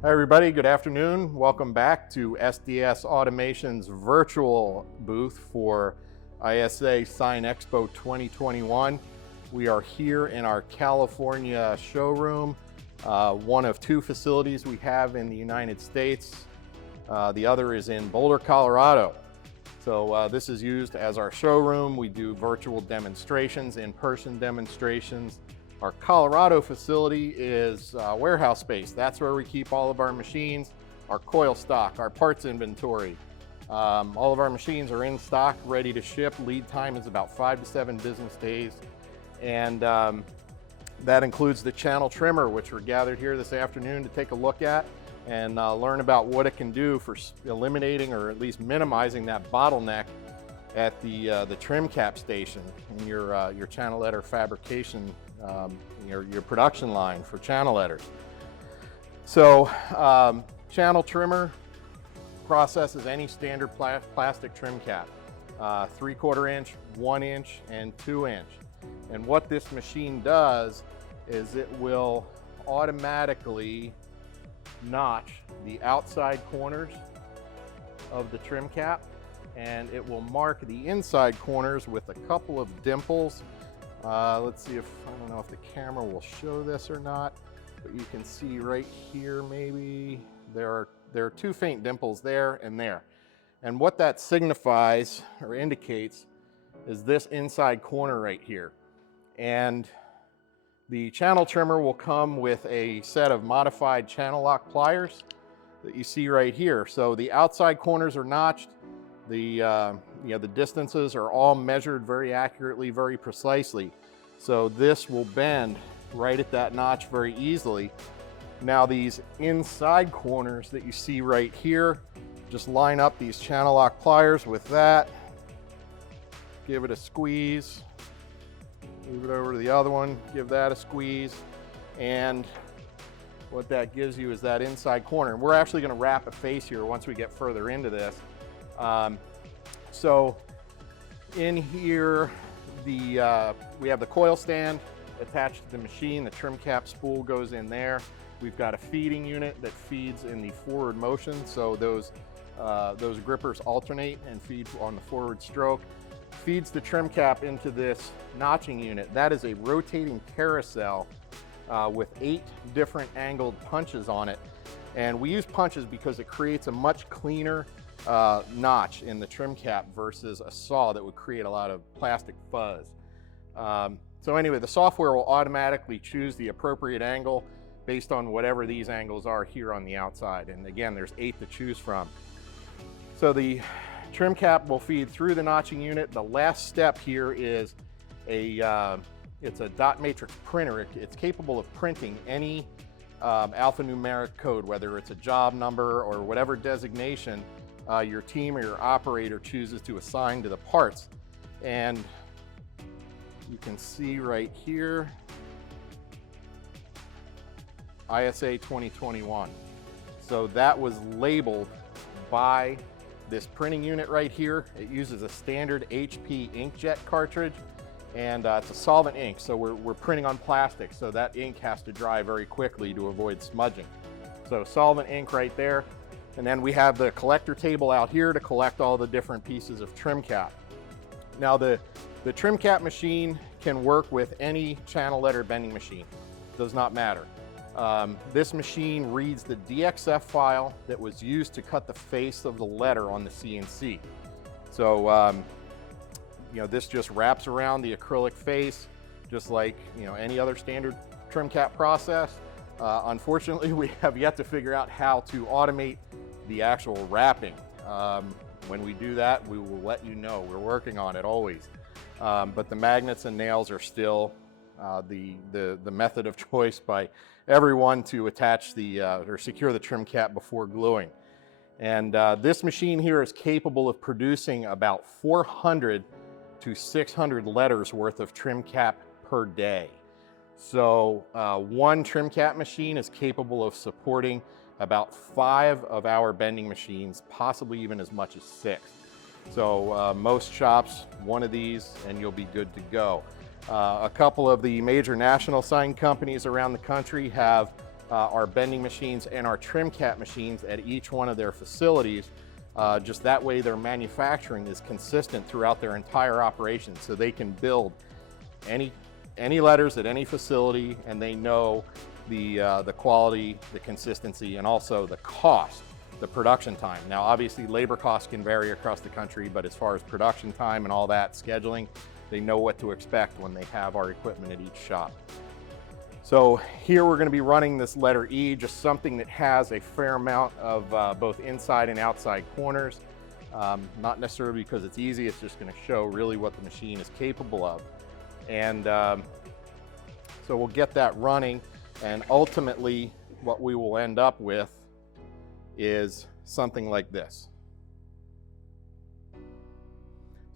Hi everybody, good afternoon. Welcome back to SDS Automation's virtual booth for ISA Sign Expo 2021. We are here in our California showroom, one of two facilities we have in the United States. The other is in Boulder, Colorado. So this is used as our showroom. We do virtual demonstrations, in-person demonstrations. Our Colorado facility is warehouse space. That's where we keep all of our machines, our coil stock, our parts inventory. All of our machines are in stock, ready to ship. Lead time is about 5 to 7 business days. And that includes the ChannelTrimmer, which we're gathered here this afternoon to take a look at and learn about what it can do for eliminating or at least minimizing that bottleneck at the trim cap station in your channel letter fabrication, your production line for channel letters. So channel trimmer processes any standard plastic trim cap, 3/4 inch, 1 inch, and 2 inch. And what this machine does is it will automatically notch the outside corners of the trim cap, and it will mark the inside corners with a couple of dimples. Let's see if, I don't know if the camera will show this or not, but you can see right here maybe, there are two faint dimples there and there. And what that signifies or indicates is this inside corner right here. And the channel trimmer will come with a set of modified channel lock pliers that you see right here. So the outside corners are notched. The distances are all measured very accurately, very precisely. So this will bend right at that notch very easily. Now these inside corners that you see right here, just line up these channel lock pliers with that. Give it a squeeze. Move it over to the other one, give that a squeeze. And what that gives you is that inside corner. And we're actually gonna wrap a face here once we get further into this. So in here, we have the coil stand attached to the machine. The trim cap spool goes in there. We've got a feeding unit that feeds in the forward motion. So those grippers alternate and feed on the forward stroke. Feeds the trim cap into this notching unit. That is a rotating carousel with 8 different angled punches on it. And we use punches because it creates a much cleaner notch in the trim cap versus a saw that would create a lot of plastic fuzz. So anyway, the software will automatically choose the appropriate angle based on whatever these angles are here on the outside. And again, there's 8 to choose from. So the trim cap will feed through the notching unit. The last step here is it's a dot matrix printer. It's capable of printing any alphanumeric code, whether it's a job number or whatever designation your team or your operator chooses to assign to the parts. And you can see right here, ISA 2021. So that was labeled by this printing unit right here. It uses a standard HP inkjet cartridge, and it's a solvent ink. So we're printing on plastic, so that ink has to dry very quickly to avoid smudging. So solvent ink right there. And then we have the collector table out here to collect all the different pieces of trim cap. Now the trim cap machine can work with any channel letter bending machine. Does not matter. This machine reads the DXF file that was used to cut the face of the letter on the CNC. So this just wraps around the acrylic face, just like any other standard trim cap process. Unfortunately, we have yet to figure out how to automate the actual wrapping. When we do that, we will let you know. We're working on it always. But the magnets and nails are still the method of choice by everyone to attach or secure the trim cap before gluing. And this machine here is capable of producing about 400 to 600 letters worth of trim cap per day. So one trim cap machine is capable of supporting about 5 of our bending machines, possibly even as much as 6. So most shops, one of these and you'll be good to go. A couple of the major national sign companies around the country have our bending machines and our trim cap machines at each one of their facilities. Just that way their manufacturing is consistent throughout their entire operation, so they can build any letters at any facility, and they know the quality, the consistency, and also the cost, the production time. Now obviously labor costs can vary across the country, but as far as production time and all that, scheduling, they know what to expect when they have our equipment at each shop. So here we're going to be running this letter E, just something that has a fair amount of both inside and outside corners. Not necessarily because it's easy, it's just going to show really what the machine is capable of. And so we'll get that running, and ultimately what we will end up with is something like this.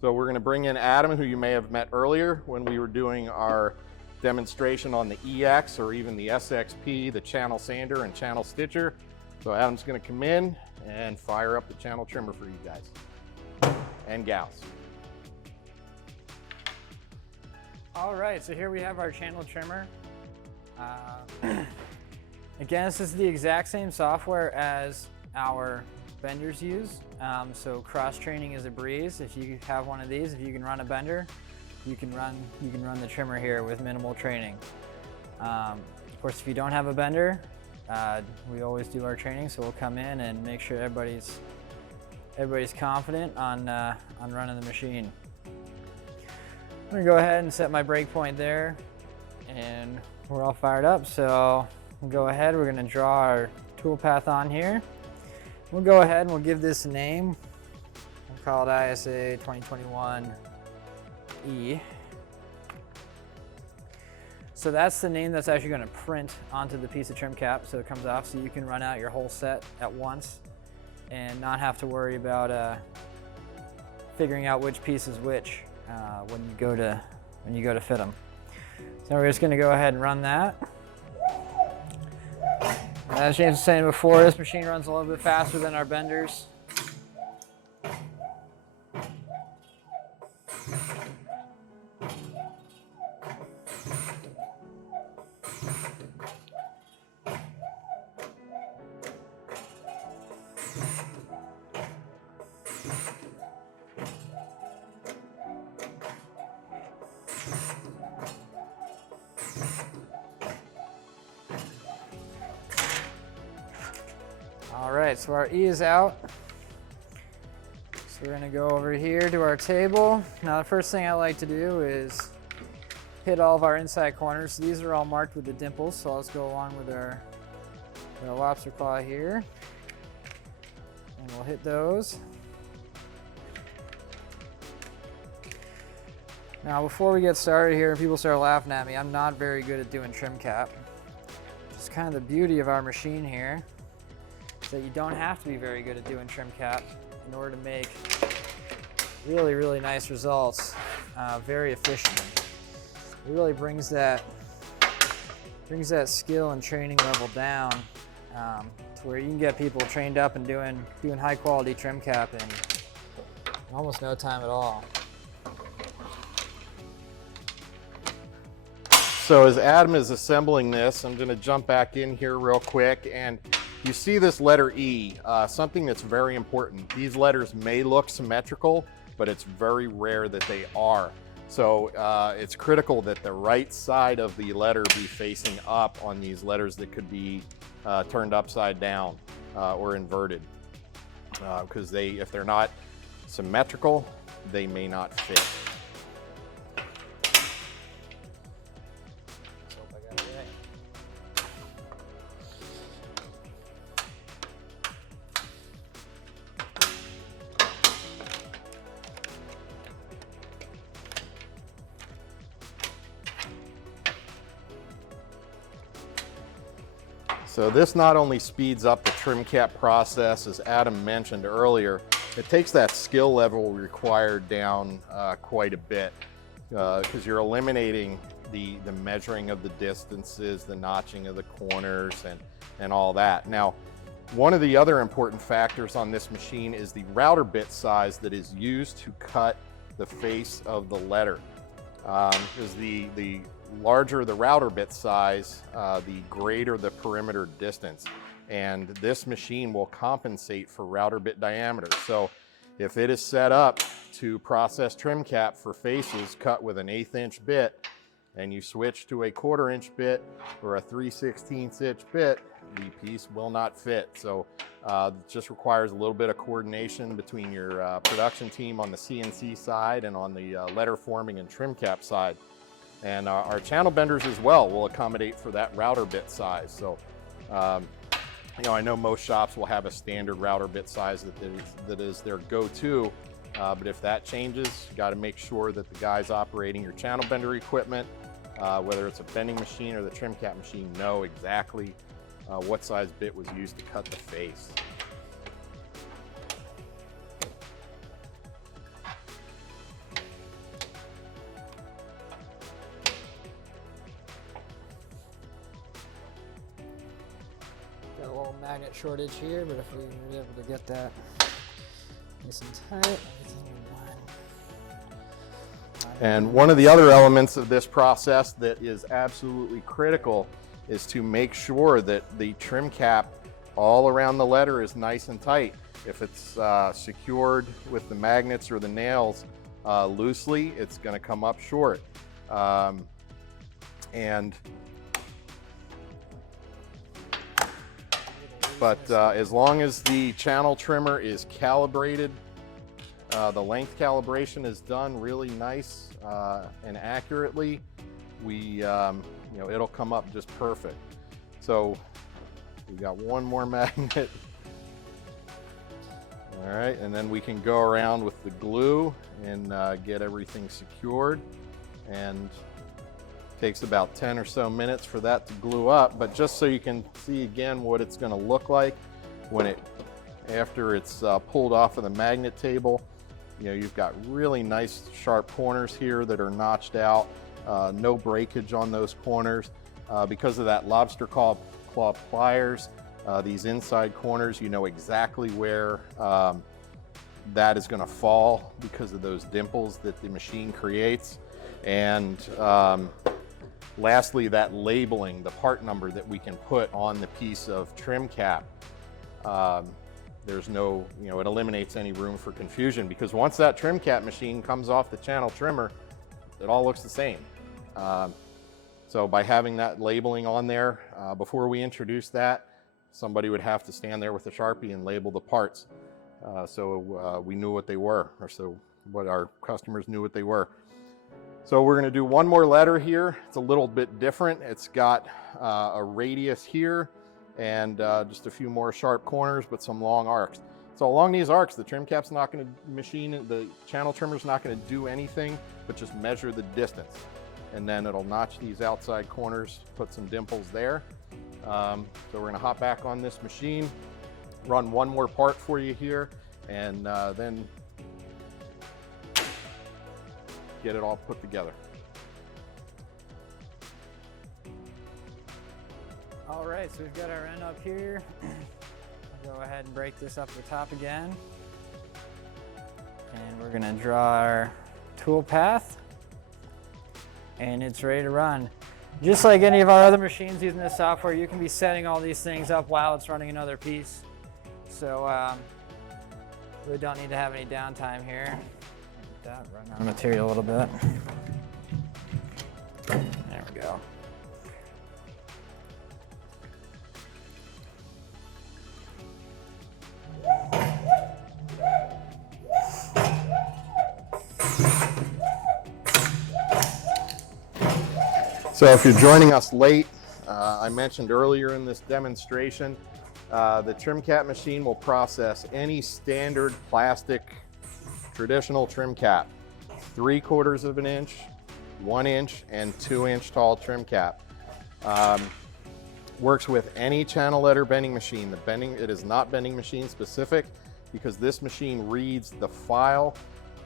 So we're going to bring in Adam, who you may have met earlier when we were doing our demonstration on the EX or even the SXP, the channel sander and channel stitcher. So Adam's going to come in and fire up the channel trimmer for you guys and gals. All right, so here we have our channel trimmer. Again, this is the exact same software as our benders use. So cross-training is a breeze. If you have one of these, if you can run a bender, you can run the trimmer here with minimal training. Of course, if you don't have a bender, we always do our training, so we'll come in and make sure everybody's confident on running the machine. I'm gonna go ahead and set my breakpoint there, and we're all fired up. So we'll go ahead. We're gonna draw our toolpath on here. We'll go ahead and we'll give this a name. We'll call it ISA 2021. E. So that's the name that's actually going to print onto the piece of trim cap, so it comes off, so you can run out your whole set at once and not have to worry about figuring out which piece is which when you go to fit them. So we're just going to go ahead and run that. As James was saying before, this machine runs a little bit faster than our benders. All right, so our E is out. So we're gonna go over here to our table. Now the first thing I like to do is hit all of our inside corners. These are all marked with the dimples, so let's go along with our lobster claw here. And we'll hit those. Now before we get started here, people start laughing at me, I'm not very good at doing trim cap. It's kind of the beauty of our machine here, is that you don't have to be very good at doing trim cap in order to make really, really nice results very efficiently. It really brings that skill and training level down to where you can get people trained up and doing high quality trim cap in almost no time at all. So as Adam is assembling this, I'm going to jump back in here real quick, and you see this letter E, something that's very important. These letters may look symmetrical, but it's very rare that they are. So it's critical that the right side of the letter be facing up on these letters that could be turned upside down or inverted, because if they're not symmetrical, they may not fit. So this not only speeds up the trim cap process, as Adam mentioned earlier, it takes that skill level required down quite a bit, because you're eliminating the measuring of the distances, the notching of the corners, and all that. Now, one of the other important factors on this machine is the router bit size that is used to cut the face of the letter, because the larger the router bit size, the greater the perimeter distance. And this machine will compensate for router bit diameter. So if it is set up to process trim cap for faces cut with an 1/8 inch bit, and you switch to a 1/4 inch bit or a 3/16 inch bit, the piece will not fit. So it just requires a little bit of coordination between your production team on the CNC side and on the letter forming and trim cap side. And our channel benders as well will accommodate for that router bit size. So you know, I know most shops will have a standard router bit size that is their go-to, but if that changes, you got to make sure that the guys operating your channel bender equipment, whether it's a bending machine or the trim cap machine, know exactly what size bit was used to cut the face. Got a little magnet shortage here, but if we were able to get that nice and tight, everything will line. And one of the other elements of this process that is absolutely critical is to make sure that the trim cap all around the letter is nice and tight. If it's secured with the magnets or the nails loosely, it's going to come up short. But as long as the channel trimmer is calibrated, the length calibration is done really nice and accurately, you know, it'll come up just perfect. So we got one more magnet. All right, and then we can go around with the glue and get everything secured. And takes about 10 or so minutes for that to glue up, but just so you can see again what it's going to look like when after it's pulled off of the magnet table. You know, you've got really nice sharp corners here that are notched out, no breakage on those corners. Because of that lobster claw pliers, these inside corners, you know exactly where that is going to fall because of those dimples that the machine creates. And lastly, that labeling, the part number that we can put on the piece of trim cap, there's no, you know, it eliminates any room for confusion, because once that trim cap machine comes off the channel trimmer, it all looks the same. So by having that labeling on there, before we introduce that, somebody would have to stand there with a Sharpie and label the parts. So we knew what they were, or so what our customers knew what they were. So we're going to do one more letter here. It's a little bit different. It's got a radius here and just a few more sharp corners, but some long arcs. So along these arcs, the trim cap's not going to the channel trimmer's not going to do anything but just measure the distance. And then it'll notch these outside corners, put some dimples there. So we're going to hop back on this machine, run one more part for you here, and then get it all put together. All right, so we've got our end up here. Go ahead and break this up the top again. And we're gonna draw our tool path, and it's ready to run. Just like any of our other machines using this software, you can be setting all these things up while it's running another piece. So we don't need to have any downtime here. That, run out of material a little bit. There we go. So if you're joining us late, I mentioned earlier in this demonstration, the trim cap machine will process any standard plastic traditional trim cap, 3/4 of an inch, 1 inch, and 2 inch tall trim cap. Works with any channel letter bending machine. It is not bending machine specific, because this machine reads the file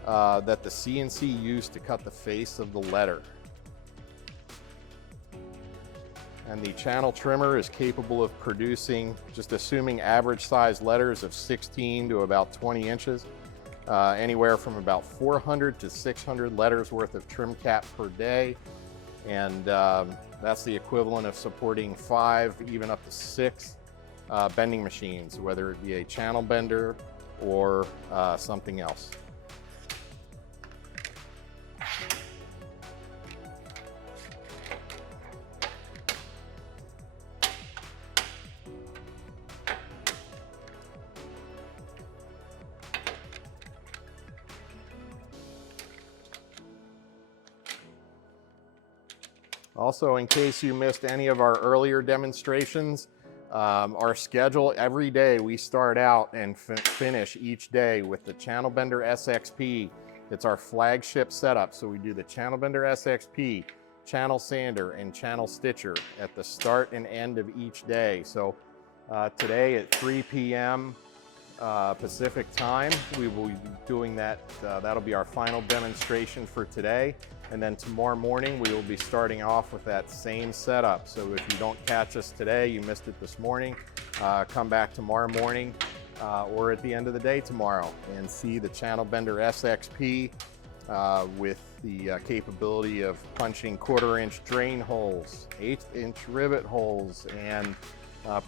that the CNC used to cut the face of the letter. And the channel trimmer is capable of producing, just assuming average size letters of 16 to about 20 inches, anywhere from about 400 to 600 letters worth of trim cap per day. And that's the equivalent of supporting 5, even up to 6 bending machines, whether it be a channel bender or something else. Also, in case you missed any of our earlier demonstrations, our schedule every day, we start out and finish each day with the Channel Bender SXP. It's our flagship setup. So we do the Channel Bender SXP, Channel Sander, and Channel Stitcher at the start and end of each day. So today at 3 p.m. Pacific time, we will be doing that. That'll be our final demonstration for today. And then tomorrow morning, we will be starting off with that same setup. So if you don't catch us today, you missed it this morning, come back tomorrow morning or at the end of the day tomorrow and see the Channel Bender SXP with the capability of punching 1/4-inch drain holes, 1/8-inch rivet holes, and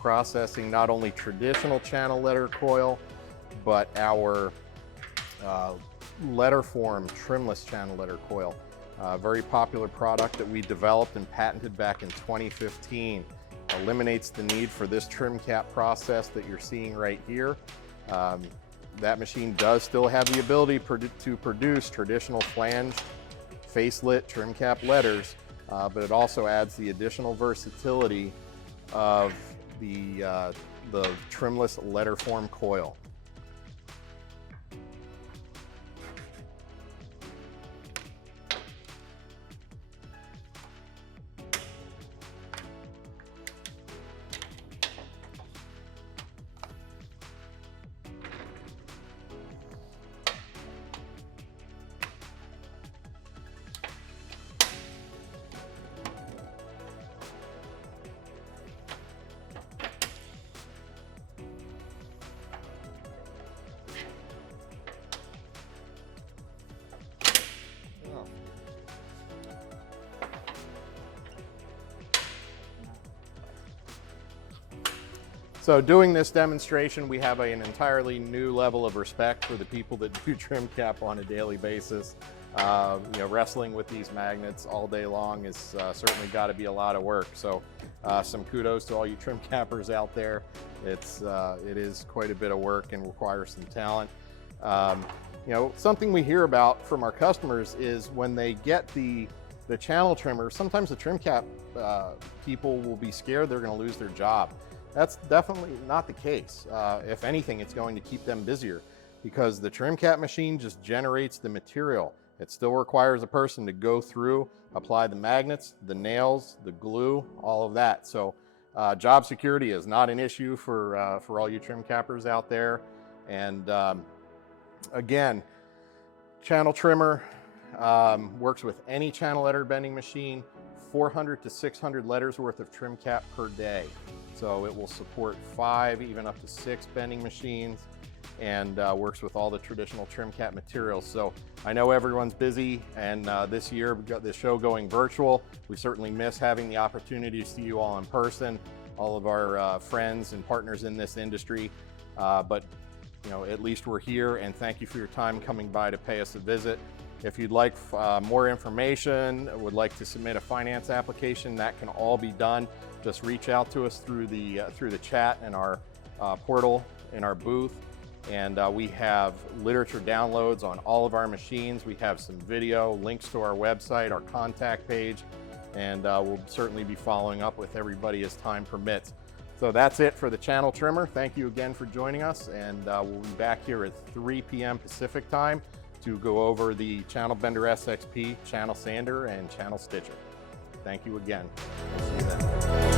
processing not only traditional channel letter coil, but our letter form trimless channel letter coil. Very popular product that we developed and patented back in 2015. Eliminates the need for this trim cap process that you're seeing right here. That machine does still have the ability to produce traditional flanged face-lit trim cap letters, but it also adds the additional versatility of the trimless letter form coil. So doing this demonstration, we have an entirely new level of respect for the people that do trim cap on a daily basis. Wrestling with these magnets all day long is certainly got to be a lot of work. So some kudos to all you trim cappers out there. It is quite a bit of work and requires some talent. Something we hear about from our customers is when they get the channel trimmer, sometimes the trim cap people will be scared they're going to lose their job. That's definitely not the case. If anything, it's going to keep them busier because the trim cap machine just generates the material. It still requires a person to go through, apply the magnets, the nails, the glue, all of that. So job security is not an issue for all you trim cappers out there. And again, channel trimmer works with any channel letter bending machine, 400 to 600 letters worth of trim cap per day. So it will support 5, even up to 6 bending machines, and works with all the traditional trim cap materials. So I know everyone's busy, and this year we've got this show going virtual. We certainly miss having the opportunity to see you all in person, all of our friends and partners in this industry. But at least we're here, and thank you for your time coming by to pay us a visit. If you'd like more information, would like to submit a finance application, that can all be done. Just reach out to us through the chat and our portal in our booth. And we have literature downloads on all of our machines. We have some video, links to our website, our contact page, and we'll certainly be following up with everybody as time permits. So that's it for the channel trimmer. Thank you again for joining us, and we'll be back here at 3 p.m. Pacific time to go over the Channel Bender SXP, Channel Sander, and Channel Stitcher. Thank you again. We'll see you then.